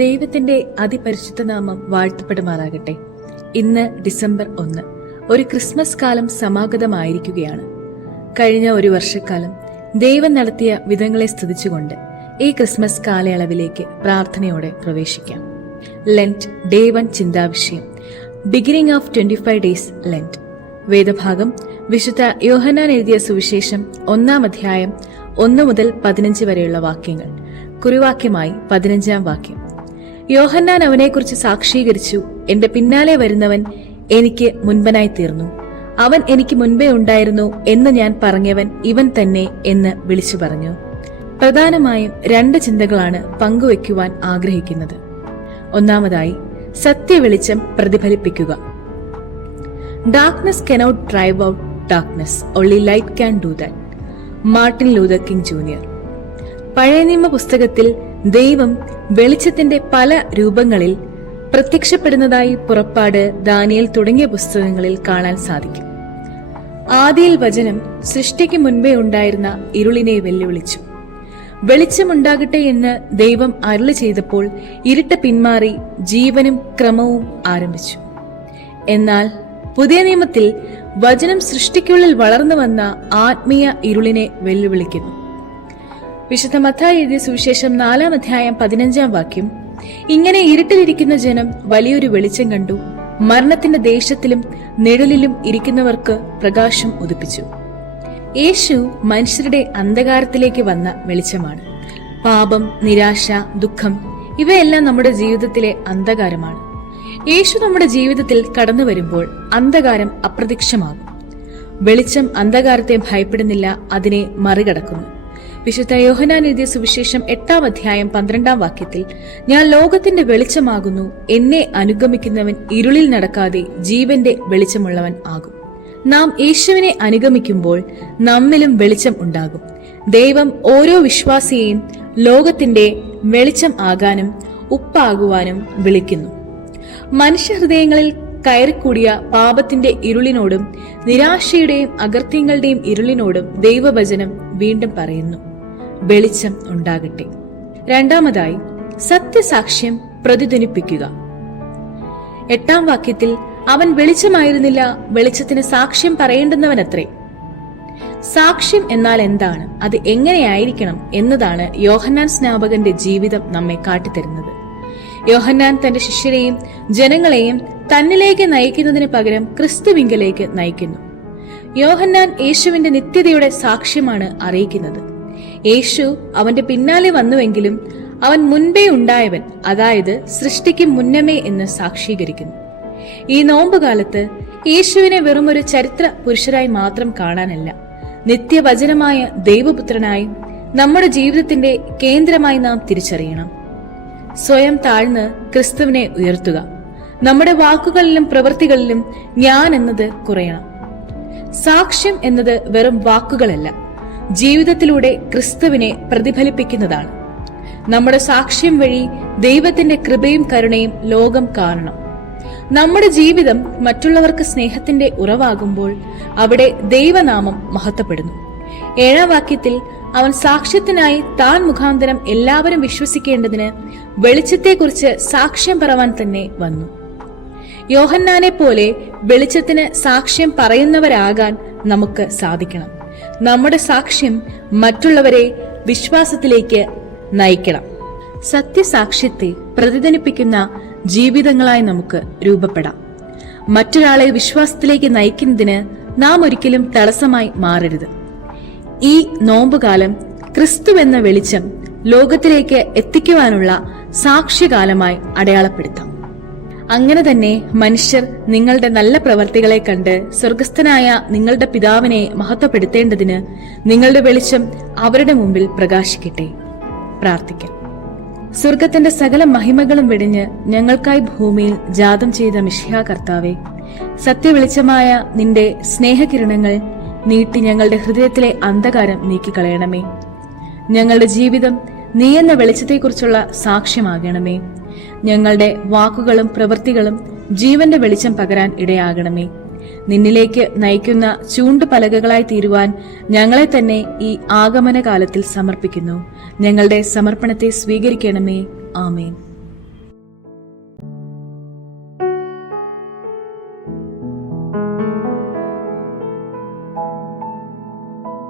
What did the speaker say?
ദൈവത്തിന്റെ അതിപരിശുദ്ധ നാമം വാഴ്ത്തപ്പെടുമാറാകട്ടെ. ഇന്ന് ഡിസംബർ 1. ഒരു ക്രിസ്മസ് കാലം സമാഗതമായിരിക്കുകയാണ്. കഴിഞ്ഞ ഒരു വർഷക്കാലം ദൈവം നടത്തിയ വിധങ്ങളെ സ്തുതിച്ചുകൊണ്ട് ഈ ക്രിസ്മസ് കാലയളവിലേക്ക് പ്രാർത്ഥനയോടെ പ്രവേശിക്കാം. ലെന്റ് ഡേ 1 ചിന്താവിഷയം ബിഗിനിങ് ഓഫ് 25 ഡേയ്സ് ലെന്റ്. വേദഭാഗം വിശുദ്ധ യോഹന്നാൻ എഴുതിയ സുവിശേഷം 1-ാം അധ്യായം 1 മുതൽ 15 വരെയുള്ള വാക്യങ്ങൾ. കുറിവാക്യമായി 15-ാം വാക്യം. യോഹന്നാൻ അവനെക്കുറിച്ച് സാക്ഷീകരിച്ചു, എന്റെ പിന്നാലെ വരുന്നവൻ എനിക്ക് മുൻപനായി തീർന്നു, അവൻ എനിക്ക് മുൻപേ ഉണ്ടായിരുന്നു എന്ന് ഞാൻ പറഞ്ഞവൻ ഇവൻ തന്നെ എന്ന് വിളിച്ചു പറഞ്ഞു. പ്രധാനമായും 2 ചിന്തകളാണ് പങ്കുവയ്ക്കുവാൻ ആഗ്രഹിക്കുന്നത്. ഒന്നാമതായി, സത്യവെളിച്ചം പ്രതിഫലിപ്പിക്കുക. Darkness cannot drive out darkness, only light can do that. Martin Luther King Junior. പഴയ നിയമ പുസ്തകത്തിൽ ദൈവം വെളിച്ചത്തിന്റെ പല രൂപങ്ങളിൽ പ്രത്യക്ഷപ്പെടുന്നതായി പുറപ്പാട്, ദാനിയേൽ തുടങ്ങിയ പുസ്തകങ്ങളിൽ കാണാൻ സാധിക്കും. ആദിയിൽ വചനം സൃഷ്ടിക്ക് മുൻപേ ഉണ്ടായിരുന്ന ഇരുളിനെ വെല്ലുവിളിച്ചു. വെളിച്ചമുണ്ടാകട്ടെ എന്ന് ദൈവം അരുളി ചെയ്തപ്പോൾ ഇരുട്ട് പിന്മാറി ജീവനും ക്രമവും ആരംഭിച്ചു. എന്നാൽ പുതിയ നിയമത്തിൽ വചനം സൃഷ്ടിക്കുള്ളിൽ വളർന്നു വന്ന ആത്മീയ ഇരുളിനെ വെല്ലുവിളിക്കുന്നു. വിശുദ്ധ മത്തായി എഴുതിയ സുവിശേഷം 4-ാം അധ്യായം 15-ാം വാക്യം, ഇങ്ങനെ ഇരുട്ടിലിരിക്കുന്ന ജനം വലിയൊരു വെളിച്ചം കണ്ടു, മരണത്തിന്റെ ദേശത്തിലും നിഴലിലും ഇരിക്കുന്നവർക്ക് പ്രകാശം ഉദിപ്പിച്ചു. യേശു മനുഷ്യരുടെ അന്ധകാരത്തിലേക്ക് വന്ന വെളിച്ചമാണ്. പാപം, നിരാശ, ദുഃഖം ഇവയെല്ലാം നമ്മുടെ ജീവിതത്തിലെ അന്ധകാരമാണ്. യേശു നമ്മുടെ ജീവിതത്തിൽ കടന്നു വരുമ്പോൾ അന്ധകാരം അപ്രത്യക്ഷമാകും. വെളിച്ചം അന്ധകാരത്തെ ഭയപ്പെടുന്നില്ല, അതിനെ മറികടക്കുന്നു. വിശുദ്ധ യോഹന്നാൻ എഴുതിയ സുവിശേഷം 8-ാം അധ്യായം 12-ാം വാക്യത്തിൽ, ഞാൻ ലോകത്തിന്റെ വെളിച്ചമാകുന്നു, എന്നെ അനുഗമിക്കുന്നവൻ ഇരുളിൽ നടക്കാതെ ജീവന്റെ വെളിച്ചമുള്ളവൻ ആകും. നാം യേശുവിനെ അനുഗമിക്കുമ്പോൾ നമ്മിലും വെളിച്ചം ഉണ്ടാകും. ദൈവം ഓരോ വിശ്വാസിയെയും ലോകത്തിന്റെ വെളിച്ചം ആകാനും ഉപ്പാകുവാനും വിളിക്കുന്നു. മനുഷ്യഹൃദയങ്ങളിൽ കയറിക്കൂടിയ പാപത്തിന്റെ ഇരുളിനോടും നിരാശയുടെയും അകൃത്യങ്ങളുടെയും ഇരുളിനോടും ദൈവവചനം വീണ്ടും പറയുന്നു, വെളിച്ചം ഉണ്ടാകട്ടെ. രണ്ടാമതായി, സത്യസാക്ഷ്യം പ്രതിധ്വനിപ്പിക്കുക. 8-ാം വാക്യത്തിൽ, അവൻ വെളിച്ചമായിരുന്നില്ല, വെളിച്ചത്തിന് സാക്ഷ്യം പറയേണ്ടുന്നവനത്രേ. സാക്ഷ്യം എന്നാൽ എന്താണ്, അത് എങ്ങനെയായിരിക്കണം എന്നതാണ് യോഹന്നാൻ സ്നാപകന്റെ ജീവിതം നമ്മെ കാട്ടിത്തരുന്നത്. യോഹന്നാൻ തന്റെ ശിഷ്യരെയും ജനങ്ങളെയും തന്നിലേക്ക് നയിക്കുന്നതിന് പകരം ക്രിസ്തുവിങ്കലേക്ക് നയിക്കുന്നു. യോഹന്നാൻ യേശുവിന്റെ നിത്യതയുടെ സാക്ഷ്യമാണ് അറിയിക്കുന്നത്. യേശു അവന്റെ പിന്നാലെ വന്നുവെങ്കിലും അവൻ മുൻപേ ഉണ്ടായവൻ, അതായത് സൃഷ്ടിക്ക് മുന്നമേ എന്ന് സാക്ഷീകരിക്കുന്നു. ഈ നോമ്പുകാലത്ത് യേശുവിനെ വെറുമൊരു ചരിത്ര പുരുഷരായി മാത്രം കാണാനല്ല, നിത്യവചനമായ ദൈവപുത്രനായി നമ്മുടെ ജീവിതത്തിന്റെ കേന്ദ്രമായി നാം തിരിച്ചറിയണം. സ്വയം താഴ്ന്ന് ക്രിസ്തുവിനെ ഉയർത്തുക. നമ്മുടെ വാക്കുകളിലും പ്രവൃത്തികളിലും ഞാൻ എന്നത് കുറയണം. സാക്ഷ്യം എന്നത് വെറും വാക്കുകളല്ല, ജീവിതത്തിലൂടെ ക്രിസ്തുവിനെ പ്രതിഫലിപ്പിക്കുന്നതാണ്. നമ്മുടെ സാക്ഷ്യം വഴി ദൈവത്തിന്റെ കൃപയും കരുണയും ലോകം കാണണം. നമ്മുടെ ജീവിതം മറ്റുള്ളവർക്ക് സ്നേഹത്തിന്റെ ഉറവാകുമ്പോൾ അവിടെ ദൈവനാമം മഹത്വപ്പെടുന്നു. 7-ാം വാക്യത്തിൽ, അവൻ സാക്ഷ്യത്തിനായി താൻ മുഖാന്തരം എല്ലാവരും വിശ്വസിക്കേണ്ടതിന് വെളിച്ചത്തെക്കുറിച്ച് സാക്ഷ്യം പറവാൻ തന്നെ വന്നു. യോഹന്നാനെ പോലെ വെളിച്ചത്തിന് സാക്ഷ്യം പറയുന്നവരാകാൻ നമുക്ക് സാധിക്കണം. നമ്മുടെ സാക്ഷ്യം മറ്റുള്ളവരെ വിശ്വാസത്തിലേക്ക് നയിക്കണം. സത്യസാക്ഷ്യത്തെ പ്രതിധ്വനിപ്പിക്കുന്ന ജീവിതങ്ങളായി നമുക്ക് രൂപപ്പെടാം. മറ്റൊരാളെ വിശ്വാസത്തിലേക്ക് നയിക്കുന്നതിന് നാം ഒരിക്കലും തടസ്സമായി മാറരുത്. ഈ നോമ്പുകാലം ക്രിസ്തു എന്ന വെളിച്ചം ലോകത്തിലേക്ക് എത്തിക്കുവാനുള്ള സാക്ഷ്യകാലമായി അടയാളപ്പെടുത്താം. അങ്ങനെ തന്നെ മനുഷ്യർ നിങ്ങളുടെ നല്ല പ്രവർത്തികളെ കണ്ട് സ്വർഗസ്ഥനായ നിങ്ങളുടെ പിതാവിനെ മഹത്വപ്പെടുത്തേണ്ടതിന് നിങ്ങളുടെ വെളിച്ചം അവരുടെ മുമ്പിൽ പ്രകാശിക്കട്ടെ. പ്രാർത്ഥിക്കാം. സ്വർഗത്തിന്റെ സകല മഹിമകളും വെടിഞ്ഞ് ഞങ്ങൾക്കായി ഭൂമിയിൽ ജാതം ചെയ്ത മിശിഹാ കർത്താവേ, സത്യവെളിച്ചമായ നിന്റെ സ്നേഹകിരണങ്ങൾ നീട്ടി ഞങ്ങളുടെ ഹൃദയത്തിലെ അന്ധകാരം നീക്കിക്കളയണമേ. ഞങ്ങളുടെ ജീവിതം നീ എന്ന വെളിച്ചത്തെക്കുറിച്ചുള്ള സാക്ഷ്യമാകണമേ. ഞങ്ങളുടെ വാക്കുകളും പ്രവൃത്തികളും ജീവന്റെ വെളിച്ചം പകരാൻ ഇടയാകണമേ. നിന്നിലേക്ക് നയിക്കുന്ന ചൂണ്ടുപലകകളായി തീരുവാൻ ഞങ്ങളെ തന്നെ ഈ ആഗമന കാലത്തിൽ സമർപ്പിക്കുന്നു. ഞങ്ങളുടെ സമർപ്പണത്തെ സ്വീകരിക്കണമേ. ആമേൻ.